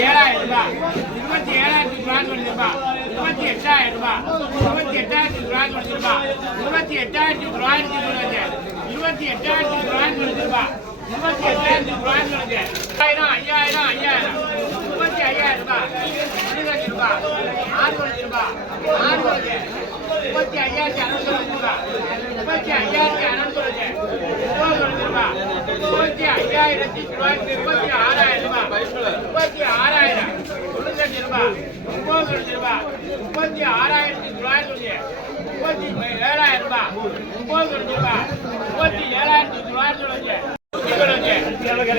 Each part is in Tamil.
ஏழாயிரம் ரூபாய் இருபத்தி ஏழாயிரத்தி தொள்ளாயிரத்தி ரூபாய் இருபத்தி எட்டாயிரம் ரூபாய் இருபத்தி எட்டாயிரத்தி தொள்ளாயிரத்தி ரூபாய் இருபத்தி எட்டாயிரத்தி தொள்ளாயிரத்தி தொண்ணூறு இருபத்தி எட்டாயிரத்தி தொள்ளாயிரத்தி ரூபாய் இருபத்தி எட்டாயிரத்தி தொள்ளாயிரத்தி தொண்ணூறு ஐயாயிரம் ஐயாயிரம் ஐயாயிரம். முப்பத்தி ஐயாயிரம் ரூபாய் ஒரு ரூபாய் ஆறு லட்சம் ரூபாய் ஆறு லட்சம். முப்பத்தி ஐயாயிரத்தி அறுநூத்தி ரூபாய் முப்பத்தி ஐயாயிரத்தி அறுநூத்தி ரூபாய் முப்பத்தி ஐயாயிரத்தி ஆறாயிரம் ரூபாய் முப்பத்தி ரூபாய் முப்பது லட்சம் ரூபாய் முப்பத்தி ஆறாயிரத்தி தொள்ளாயிரத்தி முப்பத்தி ஏழாயிரம் ரூபாய் முப்பது லட்சம் ரூபாய் முப்பத்தி ஏழாயிரத்தி தொள்ளாயிரத்தி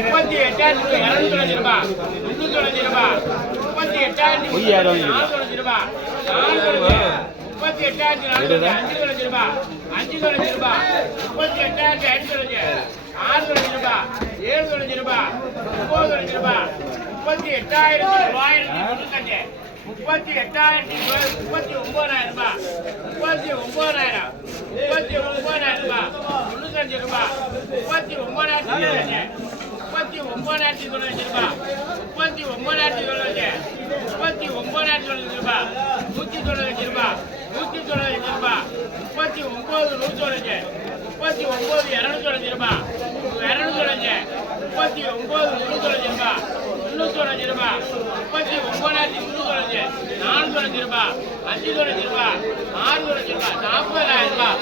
முப்பத்தி எட்டாயிரத்தி இருநூத்தி லட்சம் ரூபாய் முன்னூத்தி லட்சம் ரூபாய் முப்பத்தி எட்டாயிரத்தி நானூறு லட்சம் ரூபாய் நானூறு லட்சம் முப்பத்தி எட்டாயிரத்தி அஞ்சு லட்சம் ரூபாய் அஞ்சு லட்சம் ரூபாய் முப்பத்தி எட்டாயிரத்தி ஐந்து லட்சம் ஆறு லட்சம் ரூபாய் ஏழு லட்சம் ரூபாய் ஒன்பது லட்சம் ரூபாய் முப்பத்தி எட்டாயிரத்தி தொள்ளாயிரத்தி தொண்ணூத்தஞ்சு முப்பத்தி எட்டாயிரத்தி முப்பத்தி ஒன்பதாயிரம் ரூபாய் முப்பத்தி ஒன்பதாயிரம் முப்பத்தி ஒன்பதாயிரம் ரூபாய் தொண்ணூத்தஞ்சு ரூபாய் முப்பத்தி ஒன்பதாயிரத்தி தொண்ணூத்தஞ்சு முப்பத்தி ஒன்பதாயிரத்தி தொண்ணூத்தஞ்சு ரூபாய் முப்பத்தி ஒன்பதாயிரத்தி தொண்ணூத்தஞ்சு முப்பத்தி ஒன்பதாயிரத்தி தொண்ணூத்தஞ்சு ரூபாய் நூற்றி தொண்ணூத்தஞ்சு ரூபாய் நூற்றி தொண்ணூத்தஞ்சு ரூபாய் முப்பத்தி ஒன்பது நூற்றி தொண்ணூத்தஞ்சு முப்பத்தி ஒன்பது இரநூத்தி தொண்ணூத்தஞ்சு ரூபாய் முப்பத்தி ஒன்பது முன்னூத்தி ரூபாய் முன்னூத்தி தொண்ணூத்தஞ்சு ரூபாய் முப்பத்தி ஒன்பதாயிரத்தி முன்னூத்தி தொண்ணூத்தஞ்சு நானூத்தி தொண்ணூத்தஞ்சு ரூபாய் அஞ்சு தொண்ணூத்தஞ்சு ரூபாய் ஆறு தொண்ணூத்தஞ்சு ரூபாய் நாற்பதாயிரம் ரூபாய்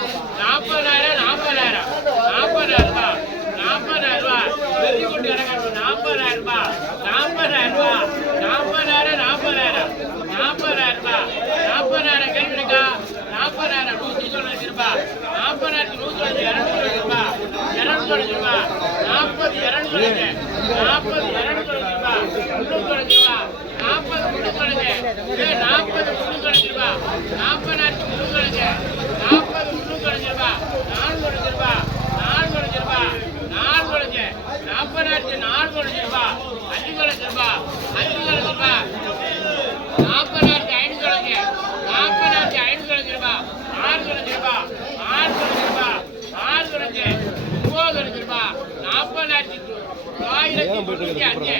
நாற்பதாயிரம் ரூபாய் வெற்றி கொண்டு இறங்கணும் நாற்பதாயிரம் ரூபாய் நாற்பதாயிரம் ரூபாய் நாற்பதாயிரம் நாற்பதாயிரம் நாற்பதாயிரம் ரூபாய் நாற்பதாயிரம் கேள்வி இருக்கா நாற்பதாயிரம் நூற்றி தொண்ணூத்தி ரூபாய் நாற்பதாயிரத்தி நூற்றி தொண்ணூத்தி இரநூத்தி ரூபாய் இரநூத்தி தொண்ணூத்தி ரூபாய் நாற்பது இரநூத்தி தொண்ணூத்தி நாற்பது இரநூத்தி கணக்கு நாற்பது முன்னூத்தி கணக்கு நாற்பது நாற்பதாயிரத்தி நாற்பது முன்னூத்தி தொண்ணூத்தி ரூபாய் நானூத்தி தொண்ணூத்தி ரூபாய் நானூத்தி தொண்ணூத்தி ரூபாய் நானூத்தி தொண்ணூத்தி நாற்பதாயிரத்தி நானூத்தி தொண்ணூத்தி ரூபாய் அஞ்சு தொண்ணூத்தி ரூபாய் அஞ்சு தொண்ணூத்தி ரூபாய் நாற்பதாயிரத்தி ஐநூத்தி தொண்ணூத்தி நாற்பதாயிரத்தி ஐநூத்தி தொண்ணூத்தி ரூபாய் ஆறு தொண்ணூத்தி ரூபாய் ஆறு தொண்ணூத்தி ரூபாய் ஆறு தொண்ணூத்தி ஒன்பது நாற்பதாயிரத்தி தொள்ளாயிரத்தி தொண்ணூத்தி அஞ்சு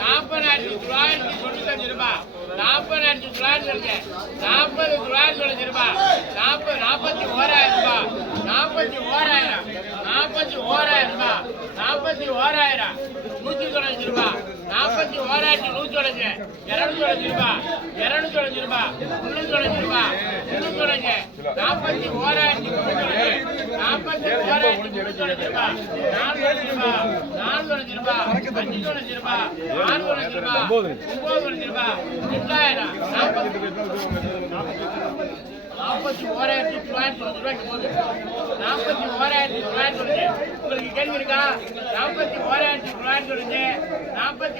நாற்பதாயிரத்தி தொள்ளாயிரத்தி தொண்ணூத்தஞ்சு ரூபாய் நாற்பதாயிரத்தி தொள்ளாயிரத்தி தொண்ணூத்தி நாற்பது தொள்ளாயிரத்தி தொண்ணூத்தி ரூபாய் நாற்பது நாற்பத்தி ஓராயிரம் ரூபாய் நாற்பத்தி ஓராயிரம் நாற்பத்தி ஓராயிரம் ரூபாய் நாற்பத்தி ஓராயிரம் நூற்றி தொண்ணூத்தி ரூபாய் நாற்பத்தி ஓராயிரத்தி நூற்றி தொண்ணூத்தி இருநூத்தி தொண்ணூத்தி ரூபாய் இருநூத்தி தொண்ணூத்தி ரூபாய் முன்னூத்தி தொண்ணூத்தி ரூபாய் முன்னூத்தி நாற்பத்தி ஓராயிரத்தி நாற்பத்தி ஓராயிரத்தி தொள்ளாயிரத்தி தொண்ணூத்தி ரூபாய்க்கு போகுது நாற்பத்தி ஓராயிரத்தி தொள்ளாயிரத்தி தொண்ணூத்தி உங்களுக்கு கேள்வி இருக்கா? நாற்பத்தி ஓராயிரத்தி தொள்ளாயிரத்தி தொண்ணூத்தி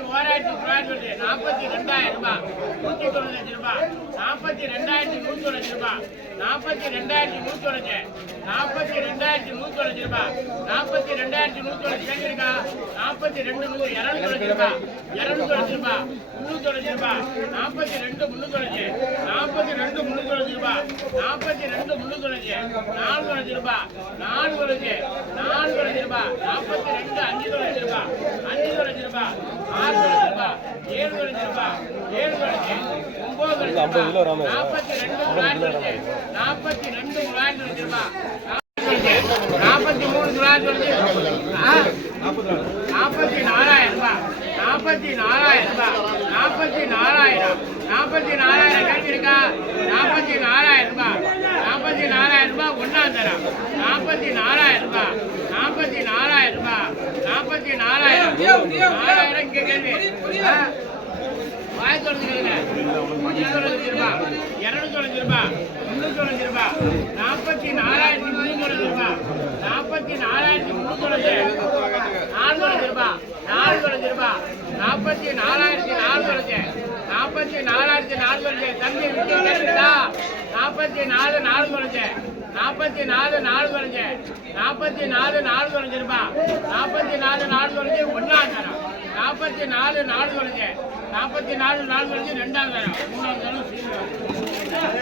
நாற்பத்தி ஓராயிரத்தி தொள்ளாயிரத்தி நாற்பத்தி ரெண்டாயிரம் ரூபாய் நூத்தி லட்சம் ரூபாய் நாற்பத்தி ரெண்டாயிரத்தி நூத்தி தொண்ணூறு ரூபாய் நாற்பத்தி ரெண்டாயிரத்தி நூத்தி தொண்ணூறு நாற்பத்தி ரெண்டாயிரத்தி நூத்தி தொண்ணூறு ரூபாய் நாற்பத்தி ரெண்டாயிரத்தி நூத்தி தொண்ணூறு இருக்கா நாற்பத்தி ரெண்டு நூறு இரநூத்தி தொண்ணூறு ரூபாய் இரநூத்தி தொண்ணூறு ரூபாய் முன்னூத்தி தொண்ணூறு ரூபாய் நாற்பத்தி ரெண்டு முன்னூத்தி தொண்ணூறு நாற்பத்தி ரெண்டு முன்னூத்தி தொண்ணூறு ரூபாய் நாற்பத்தி ரெண்டு முன்னூத்தி தொண்ணூறு நாலு தொண்ணூறு ரூபாய் நாலு தொண்ணூறு நாலு தொண்ணூறு ரூபாய் நாற்பத்தி ரெண்டு அஞ்சு தொண்ணூறு ரூபாய் அஞ்சு தொண்ணூறு ரூபாய் ஆறு தொண்ணூத்தி ரூபாய் நாற்பத்தி ரெண்டு தொள்ளாயிரத்தி நாற்பத்தி மூணு தொள்ளாயிரத்தி தொண்ணூத்தி ஆ? நாற்பத்தி நாலாயிரம் ரூபாய். நாற்பத்தி நாலாயிரம் ரூபாய். நாற்பத்தி நாலாயிரம் நாற்பத்தி நாலாயிரம் கேள்வி இருக்கா நாற்பத்தி நாலாயிரம் ரூபாய். நாற்பத்தி நாலாயிரம் ரூபாய். ஒன்னாம் தரம். நாற்பத்தி நாலாயிரம் ரூபாய் நாற்பத்தி நாலாயிரம் ரூபாய் நாலாயிரம் நாலாயிரம். இங்க கேள்வி ஆ? வாய் தொடங்குறீங்க நூற்றி தொண்ணூத்தி ரூபாய் இருநூத்தி தொண்ணூத்தி ரூபாய் முன்னூத்தி தொண்ணூத்தி ரூபாய் நாற்பத்தி நாலாயிரத்தி முன்னூத்தி தொண்ணூத்தி ரூபாய் நாற்பத்தி நாலாயிரத்தி முன்னூத்தி தொண்ணூத்தி தொண்ணூத்தி ரூபாய் நானூத்தி தொண்ணூத்தி ரூபாய் நாற்பத்தி நாலாயிரத்தி நானூத்தி தொண்ணூத்தி நாற்பத்தி நாலாயிரத்தி நானூத்தி தொண்ணூத்தி தம்பி நாற்பத்தி நாலு நாலு தொண்ணூத்தி நாற்பத்தி நாலு நாலு தொண்ணூத்தி நாற்பத்தி நாலு நாலு தொண்ணூத்தி ரூபாய் நாற்பத்தி நாலு நாலு தொண்ணூத்தி ஒன்னாம் தரம் நாற்பத்தி நாலு நாலு வருது நாற்பத்தி நாலு நாலு வருது ரெண்டாம் தரம் மூணாம் தரம்